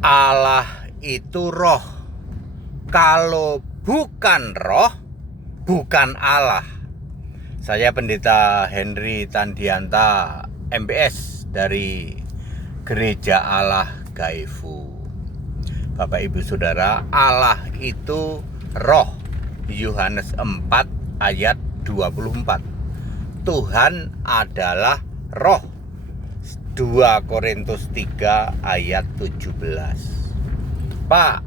Allah itu roh. Kalau bukan roh, bukan Allah. Saya Pendeta Henry Tandianta, MBS dari Gereja Allah Gaifu. Bapak Ibu Saudara, Allah itu roh. Yohanes 4 ayat 24. Tuhan adalah roh. 2 Korintus 3 ayat 17. Pak,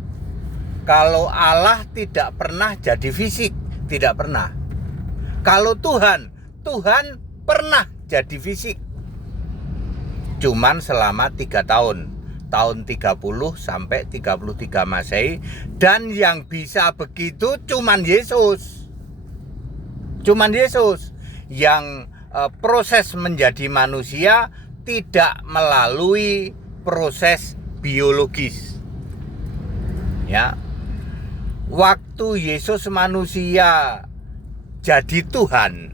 kalau Allah tidak pernah jadi fisik, tidak pernah. Kalau Tuhan pernah jadi fisik. Cuman selama 3 tahun. Tahun 30 sampai 33 Masehi. Dan yang bisa begitu cuman Yesus. Cuman Yesus yang proses menjadi manusia tidak melalui proses biologis. Ya. Waktu Yesus manusia jadi Tuhan,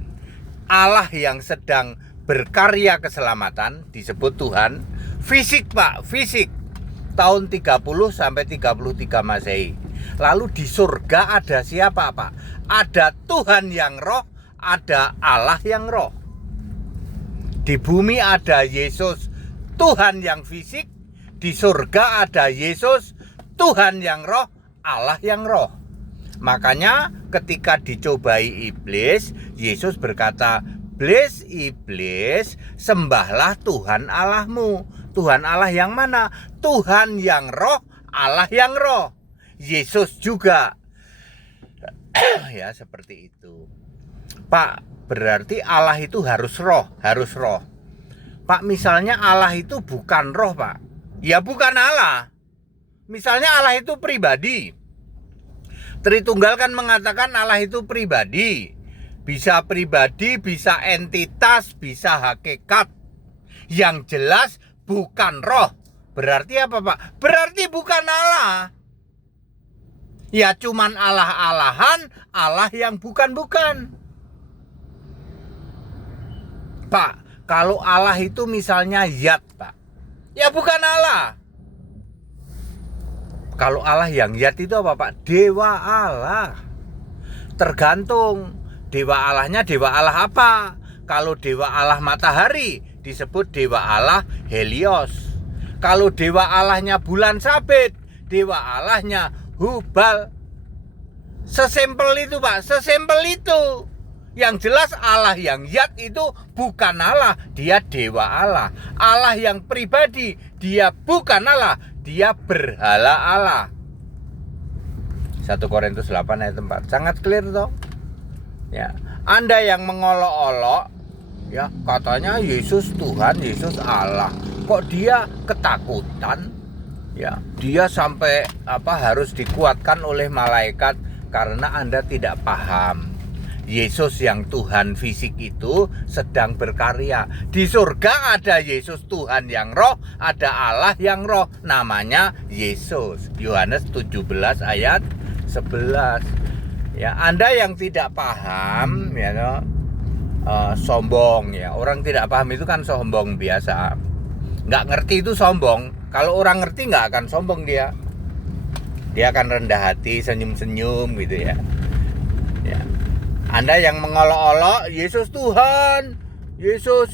Allah yang sedang berkarya keselamatan disebut Tuhan, fisik Pak, fisik. Tahun 30 sampai 33 Masehi. Lalu di surga ada siapa Pak? Ada Tuhan yang roh, ada Allah yang roh. Di bumi ada Yesus, Tuhan yang fisik. Di surga ada Yesus, Tuhan yang roh, Allah yang roh. Makanya ketika dicobai iblis, Yesus berkata, Iblis, sembahlah Tuhan Allahmu. Tuhan Allah yang mana? Tuhan yang roh, Allah yang roh. Yesus juga. Ya, seperti itu. Pak, berarti Allah itu harus roh. Pak, misalnya Allah itu bukan roh, Pak. Ya bukan Allah. Misalnya Allah itu pribadi. Tritunggal kan mengatakan Allah itu pribadi. Bisa pribadi, bisa entitas, bisa hakikat. Yang jelas bukan roh. Berarti apa, Pak? Berarti bukan Allah. Ya cuman Allah-allahan, Allah yang bukan-bukan. Pak, kalau Allah itu misalnya Yat, Pak. Ya bukan Allah. Kalau Allah yang Yat itu apa, Pak? Dewa Allah. Tergantung dewa Allahnya dewa Allah apa. Kalau dewa Allah matahari disebut dewa Allah Helios. Kalau dewa Allahnya bulan sabit, dewa Allahnya Hubal. Sesimpel itu, Pak, sesimpel itu. Yang jelas Allah yang Yat itu bukan Allah, dia dewa Allah. Allah yang pribadi, dia bukan Allah, dia berhala Allah. 1 Korintus 8 ayat 4. Sangat clear toh? Ya, Anda yang mengolok-olok, ya katanya Yesus Tuhan, Yesus Allah. Kok dia ketakutan? Ya, dia sampai harus dikuatkan oleh malaikat karena Anda tidak paham. Yesus yang Tuhan fisik itu sedang berkarya. Di surga ada Yesus Tuhan yang roh, ada Allah yang roh, namanya Yesus. Yohanes 17 ayat 11. Ya, Anda yang tidak paham, ya, sombong ya. Orang tidak paham itu kan sombong biasa. Nggak ngerti itu sombong. Kalau orang ngerti nggak akan sombong dia. Dia akan rendah hati, senyum-senyum gitu ya. Ya. Anda yang mengolok-olok Yesus Tuhan, Yesus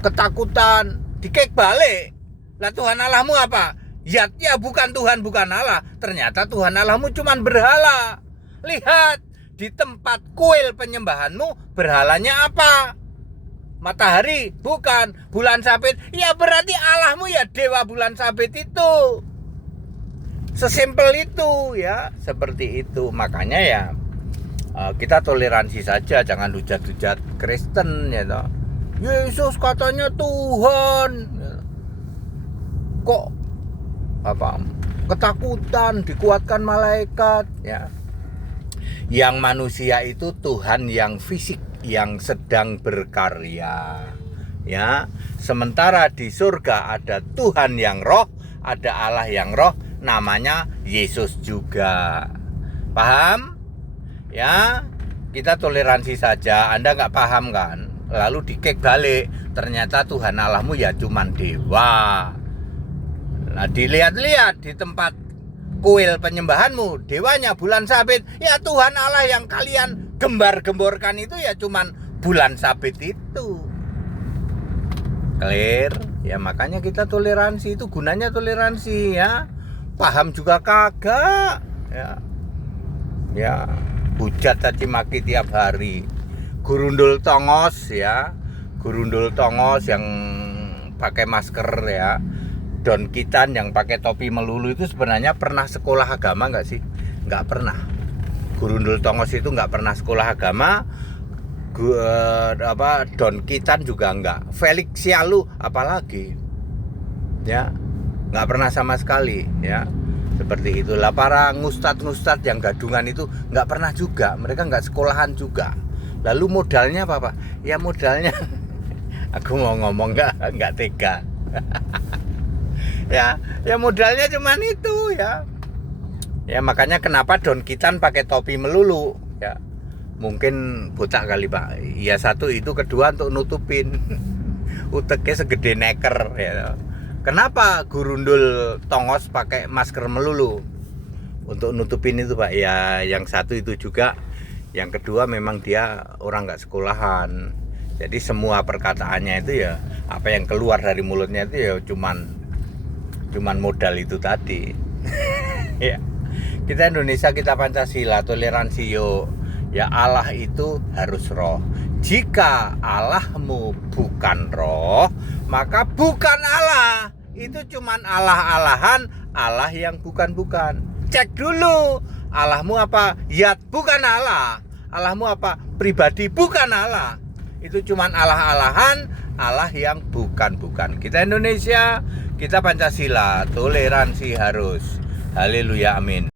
ketakutan, dikek balik. Lah Tuhan Allahmu apa? Ya bukan Tuhan, bukan Allah. Ternyata Tuhan Allahmu cuman berhala. Lihat, di tempat kuil penyembahanmu berhalanya apa? Matahari? Bukan. Bulan sabit? Ya berarti Allahmu ya dewa bulan sabit itu. Sesimpel itu ya, seperti itu. Makanya ya kita toleransi saja, jangan hujat-hujat Kristen ya toh. Yesus katanya Tuhan. Kok ketakutan, dikuatkan malaikat ya. Yang manusia itu Tuhan yang fisik yang sedang berkarya. Ya, sementara di surga ada Tuhan yang roh, ada Allah yang roh, namanya Yesus juga. Paham? Ya, kita toleransi saja. Anda nggak paham kan? Lalu dikek balik, ternyata Tuhan Allahmu ya cuman dewa. Nah, dilihat-lihat di tempat kuil penyembahanmu, dewanya bulan sabit, ya Tuhan Allah yang kalian gembar-gemborkan itu ya cuman bulan sabit itu. Clear? Ya makanya kita toleransi, itu gunanya toleransi ya. Paham juga kagak ya. Ya, hujat caci maki tiap hari. Gurundul tongos ya. Gurundul tongos yang pakai masker ya. Don Kitan yang pakai topi melulu itu sebenarnya pernah sekolah agama nggak sih? Nggak pernah. Gurundul tongos itu nggak pernah sekolah agama. Don Kitan juga nggak. Felix Sialu apalagi ya, nggak pernah sama sekali ya. Seperti itulah para ngustad-ngustad yang gadungan itu nggak pernah juga. Mereka nggak sekolahan juga. Lalu modalnya apa Pak? Ya modalnya aku mau ngomong nggak tega. ya modalnya cuman itu ya. Ya makanya kenapa Don Kitan pakai topi melulu ya. Mungkin buta kali Pak. Ya satu itu, kedua untuk nutupin uteknya segede neker ya. Kenapa Gurundul tongos pakai masker melulu? Untuk nutupin itu Pak. Ya yang satu itu juga. Yang kedua memang dia orang nggak sekolahan. Jadi semua perkataannya itu ya, apa yang keluar dari mulutnya itu ya cuman modal itu tadi. Ya. Kita Indonesia, kita Pancasila, toleransi yuk. Ya Allah itu harus roh. Jika Allahmu bukan roh, maka bukan Allah. Itu cuman Allah-alahan, Allah yang bukan-bukan. Cek dulu, Allahmu apa? Yat bukan Allah. Allahmu apa? Pribadi bukan Allah. Itu cuman Allah-alahan, Allah yang bukan-bukan. Kita Indonesia, kita Pancasila, toleransi harus. Haleluya, amin.